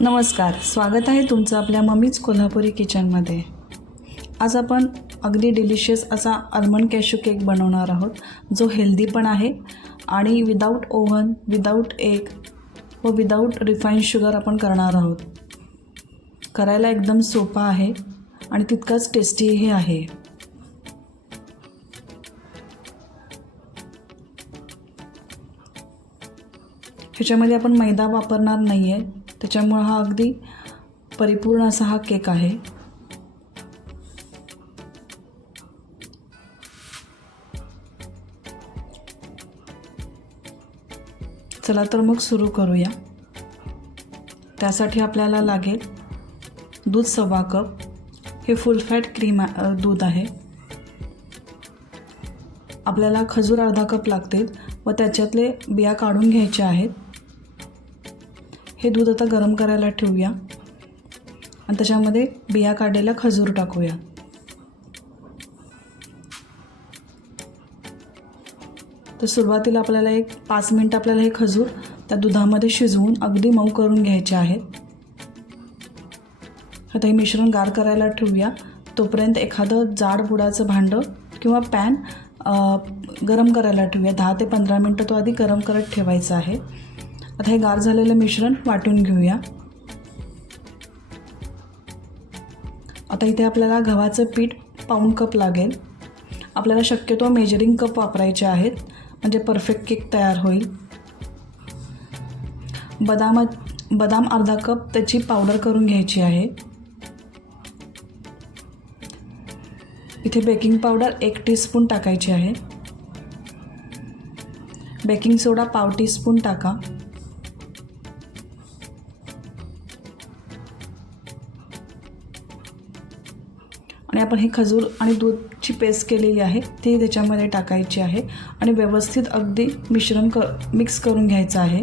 नमस्कार, स्वागत आहे तुमचं आपल्या मम्मीज कोल्हापुरी किचनमध्ये। आज आपण अगदी डिलिशियस असा आल्मंड कॅश्यू केक बनवणार आहोत, जो हेल्दी पण आहे आणि विदाऊट ओव्हन, विदाऊट एग व विदाऊट रिफाईंड शुगर आपण करणार आहोत। करायला एकदम सोपा आहे आणि तितकाच टेस्टीही आहे। ह्याच्यामध्ये आपण मैदा वापरणार नाही आहे, त्याच्यामुळे हा अगदी परिपूर्ण असा हा केक आहे। चला तर मग सुरू करूया। त्यासाठी आपल्याला लागेल दूध 1.25 कप, हे फुल फॅट क्रीम दूध आहे। आपल्याला खजूर अर्धा कप लागतील व त्याच्यातले बिया काढून घ्यायचे आहेत। हे दूध आता गरम करायला ठेवूया आणि त्याच्यामध्ये बिया काढलेला खजूर टाकूया। तर सुरुवातीला आपल्याला 5 मिनिट आपल्याला हे खजूर त्या दुधामध्ये शिजवून अगदी मऊ करून घ्यायचे आहेत। आता हे मिश्रण गार करायला ठेवूया। तोपर्यंत एखादं जाड बुडाचं भांडं किंवा पॅन गरम करायला ठेवूया। 10 ते 15 मिनिटं तो आधी गरम करत ठेवायचा आहे। आता हे गार झालेलं मिश्रण वाटून घेऊया। आता इथे आपल्याला गव्हाचं पीठ पाऊण कप लागेल। आपल्याला शक्यतो मेजरिंग कप वापरायचे आहेत, म्हणजे परफेक्ट केक तयार होईल। बदाम अर्धा कप त्याची पावडर करून घ्यायची आहे। इथे बेकिंग पावडर 1 टीस्पून टाकायची आहे। बेकिंग सोडा पाव टीस्पून टाका। आणि आपण हे खजूर आणि दूधची पेस्ट केलेली आहे ती त्याच्यामध्ये टाकायची आहे आणि व्यवस्थित अगदी मिश्रण मिक्स करून घ्यायचं आहे।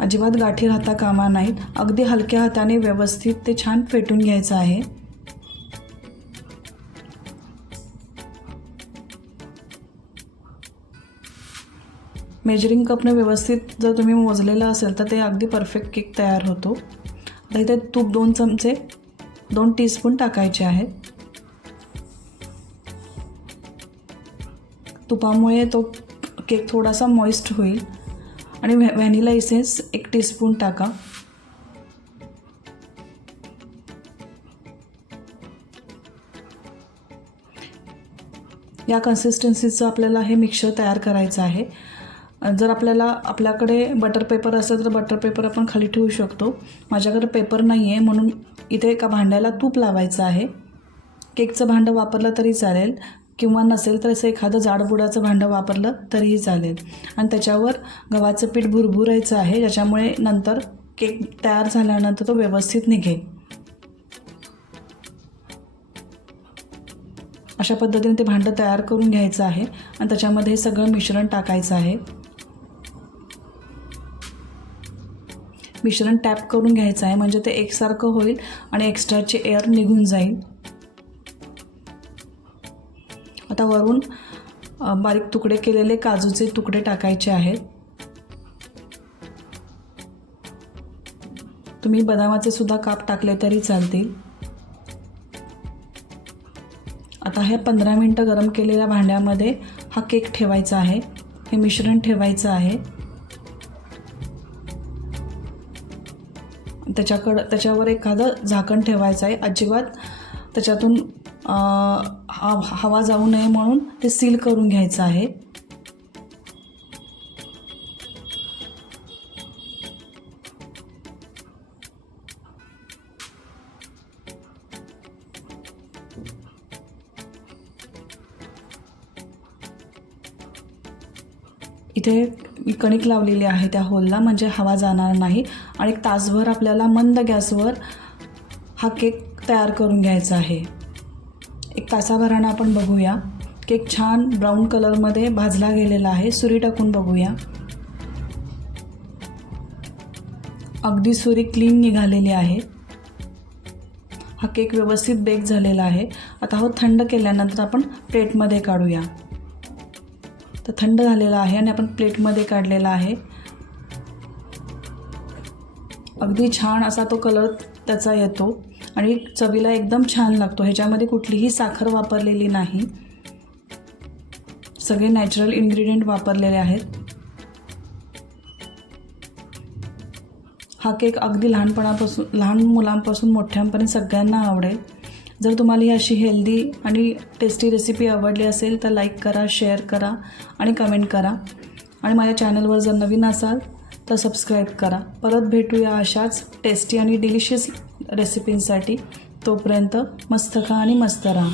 अजिबात गाठी राहता कामा नाहीत। अगदी हलक्या हाताने व्यवस्थित ते छान फेटून घ्यायचं आहे। मेजरिंग कपने व्यवस्थित जर तुम्ही मोजलेलं असेल तर ते अगदी परफेक्ट केक तयार होतो। आता इथे तूप 2 टीस्पून टाकायचे आहेत। तुपामुळे तो केक थोडासा मॉइस्ट होईल। आणि व्हॅनिला इसेन्स 1 टीस्पून टाका। या कन्सिस्टन्सीचं आपल्याला हे मिक्सचर तयार करायचं आहे। जर आपल्याकडे बटर पेपर असेल तर बटर पेपर आपण खाली ठेवू शकतो। माझ्याकडे पेपर नाही आहे, म्हणून इथे एका भांड्याला तूप लावायचं आहे। केकचं भांडं वापरलं तरी चालेल किंवा नसेल तर असं एखादं जाडबुडाचं भांडं वापरलं तरीही चालेल। आणि त्याच्यावर गव्हाचं पीठ भुरभुरायचं आहे, ज्याच्यामुळे नंतर केक तयार झाल्यानंतर तो व्यवस्थित निघेल। अशा पद्धतीने ते भांडं तयार करून घ्यायचं आहे आणि त्याच्यामध्ये हे सगळं मिश्रण टाकायचं आहे। मिश्रण टॅप करून घ्यायचं आहे, म्हणजे ते एकसारखं होईल आणि एक्स्ट्राची एअर निघून जाईल। आता वरून बारीक तुकडे केलेले काजूचे तुकडे टाकायचे आहेत। तुम्ही बदामाचे सुद्धा काप टाकले तरी चालतील। आता हे 15 मिनिटं गरम केलेल्या भांड्यामध्ये हा केक ठेवायचा आहे। हे मिश्रण ठेवायचं आहे। त्याच्यावर एखादं झाकण ठेवायचं आहे। अजिबात त्याच्यातून हवा जाऊ नये म्हणून ते सील करून घ्यायचं आहे। इथे मी कणिक लावलेली आहे त्या होलला, म्हणजे हवा जाणार नाही। आणि 1 तासभर आपल्याला मंद गॅसवर हा केक तयार करून घ्यायचा आहे। 1 तासाभरानं आपण बघूया। केक छान ब्राऊन कलरमध्ये भाजला गेलेला आहे। सुरी टाकून बघूया। अगदी सुरी क्लीन निघालेली आहे। हा केक व्यवस्थित बेक झालेला आहे। आता हा थंड केल्यानंतर आपण प्लेटमध्ये काढूया। तर थंड झालेला आहे आणि आपण प्लेटमध्ये काढलेला आहे। अगदी छान असा तो कलर त्याचा येतो आणि चवीला एकदम छान लागतो. ह्याच्यामध्ये कुठलीही साखर वापरलेली नाही, सगळे नॅचरल इन्ग्रेडियंट वापरलेले आहेत. हा केक अगदी लहान मुलांपासून मोठ्यांपर्यंत सगळ्यांना आवडेल. जर तुम्हाला ही अशी हेल्दी आणि टेस्टी रेसिपी आवडली असेल तर लाईक करा, शेअर करा आणि कमेंट करा. आणि माझ्या चॅनलवर जर नवीन असाल तर सबस्क्राईब करा. परत भेटूया अशाच टेस्टी आणि डिलिशियस रेसिपींसाठी. तोपर्यंत मस्त खा आणि मस्त राहा.